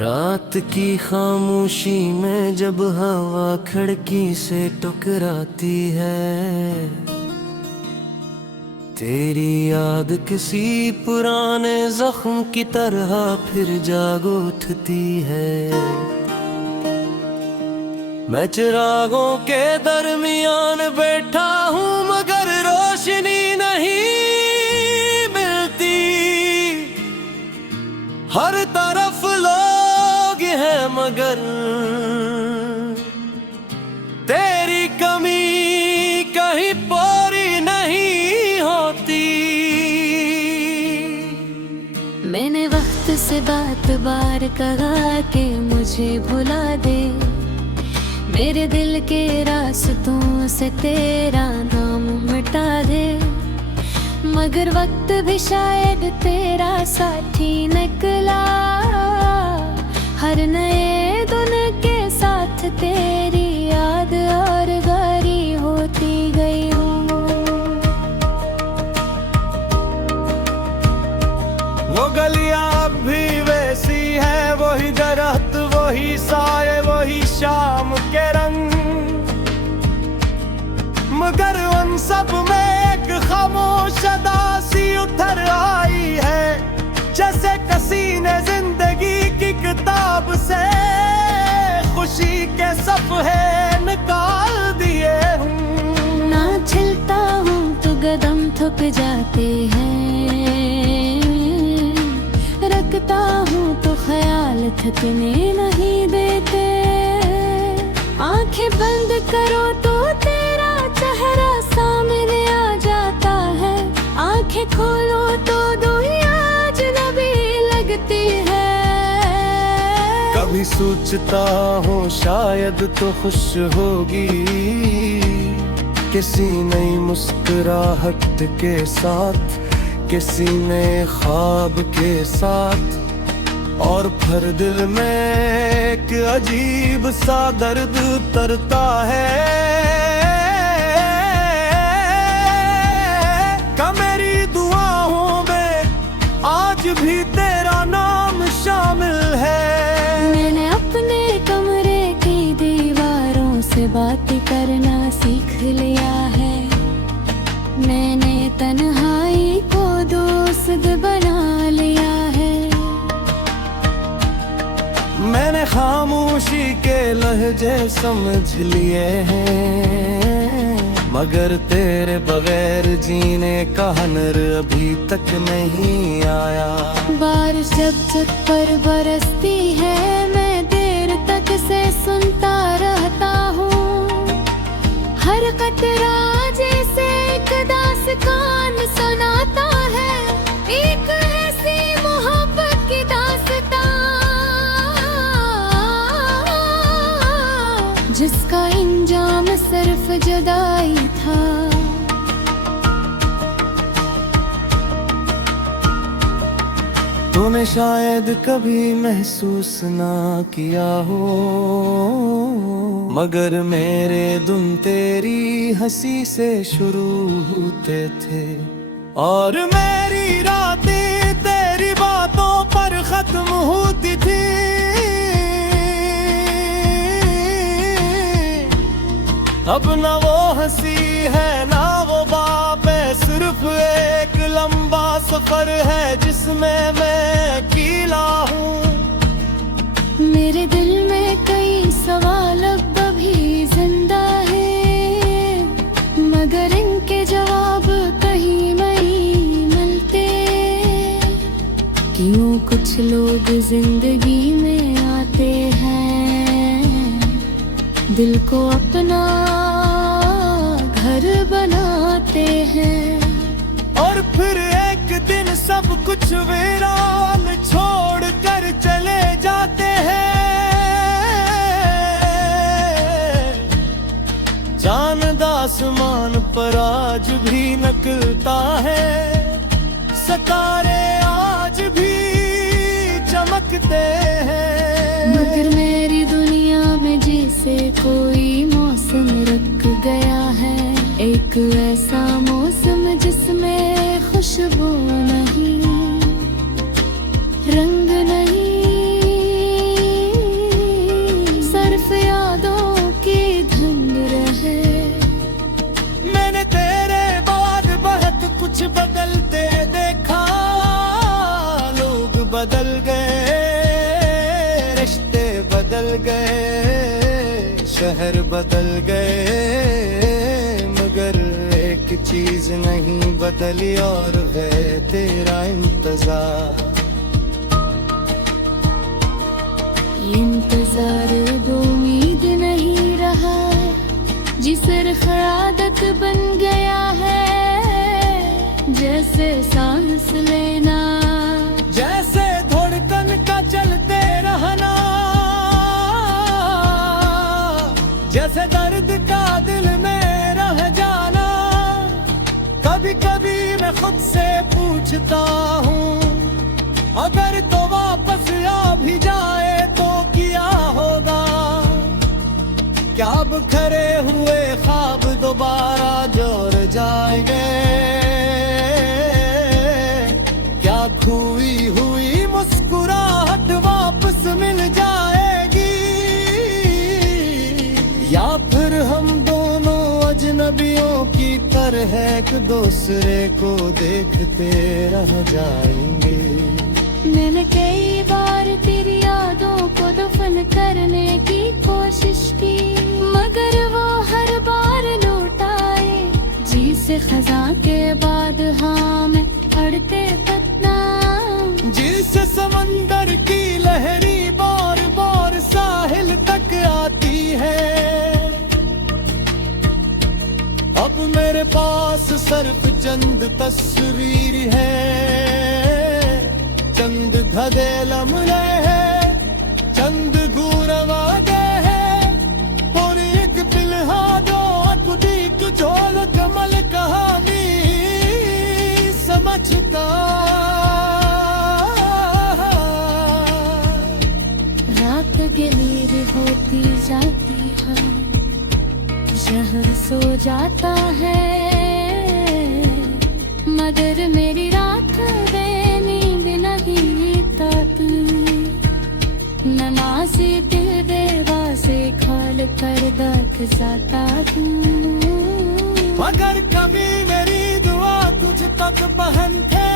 रात की खामोशी में जब हवा खिड़की से टकराती है, तेरी याद किसी पुराने जख्म की तरह फिर जाग उठती है। मैं चिरागों के दरमियान बैठा हूँ मगर रोशनी नहीं मिलती। हर तरफ लोग हैं मगर तेरी कमी कहीं पूरी नहीं होती। मैंने वक्त से बात बार कहा कि मुझे भुला दे, मेरे दिल के रास्तों से तेरा नाम मिटा दे। मगर वक्त भी शायद तेरा साथी निकला, हर नए दिन के साथ तेरी याद और गारी होती गई हूँ। वो गलियां अब भी वैसी है, वही दरख्त वही साए वही शाम के रंग, मगर उन सब में एक खामोश उदासी उतर आई है। जैसे किसी ने जिंदगी की किताब से खुशी के सफ़े निकाल दिए हूँ। ना छिलता हूँ तो कदम थक जाते हैं, रखता हूँ तो ख्याल थकने नहीं देते। आंखें बंद करो तो तेरा चेहरा सामने आ जाता है, आंखें खोलो तो दुनिया अजनबी लगती है। कभी सोचता हूँ शायद तो खुश होगी किसी नई मुस्कुराहट के साथ, किसी नए ख्वाब के साथ। और फिर दिल में एक अजीब सा दर्द उतरता है कि मेरी दुआओं में आज भी तेरा नाम शामिल है। मैंने अपने कमरे की दीवारों से बात करना सीख लिया है, मैंने तन्हाई को दोस्त बना लिया है। मैंने खामोशी के लहजे समझ लिए हैं, मगर तेरे बगैर जीने का हुनर अभी तक नहीं आया। बारिश जब छत पर बरसती है, मैं देर तक से सुनता रहता हूँ। हर कतरा जैसे एक दास्तान सुनाता है, एक ऐसी मोहब्बत की दास्तान जिसका इंजाम सिर्फ जुदाई था। तूने शायद कभी महसूस ना किया हो, मगर मेरे दिन तेरी हंसी से शुरू होते थे और मेरी रातें तेरी बातों पर खत्म होती थी। अब ना वो हंसी है ना वो बाप है, सिर्फ एक लंबा सफर है जिसमें मैं अकेला हूँ। मेरे दिल में कई सवाल अब भी जिंदा है, मगर इनके जवाब कहीं नहीं मिलते। क्यों कुछ लोग जिंदगी में आते हैं, दिल को अपना घर बनाते हैं, और फिर एक दिन सब कुछ वीरान छोड़ कर चले जाते हैं। चांद आसमान पर आज भी निकलता है, सितारे आज भी चमकते हैं। मगर मेरी दुनिया में जैसे कोई मौसम रुक गया है, एक ऐसा मौसम जिसमें खुशबू नहीं, रंग नहीं, बदल गए, रिश्ते बदल गए, शहर बदल गए, मगर एक चीज नहीं बदली और है तेरा इंतजार। इंतजार उम्मीद नहीं रहा, जी सिर्फ आदत बन गया है, जैसे सांस लेना, जैसे धड़कन का चलते रहना, जैसे दर्द का दिल में रह जाना। कभी कभी मैं खुद से पूछता हूँ, अगर तो वापस आ भी जाए तो क्या होगा? क्या अब खरे हुए ख्वाब दोबारा जोड़ जाएंगे? क्या खोई हुई मुस्कुराहट वापस मिल जाएगी? या फिर हम दोनों अजनबियों की तरह एक दूसरे को देखते रह जाएंगे। मैंने कई बार तेरी यादों को दफन करने की कोशिश की, मगर वो हर बार लौट आए, जी से खजा के बाद। हाँ मैं अड़ते पतना, जिससे समंदर की लहरी बार बार साहिल तक आती है। अब मेरे पास सिर्फ चंद तस्वीर है, चंद धदे लम्हे है, चंद गूढ़ वादे है, और एक फिलहाल अटूटी कुचोल कमल कहानी समझता। रात गलीर होती जाती है, शहर सो जाता है, मगर मेरी रात में नींद नहीं ताती। नमाज़ी दिल देवा से खोल कर देख जाता हूँ, मगर कभी मेरी दुआ तुझ तक पहन थे।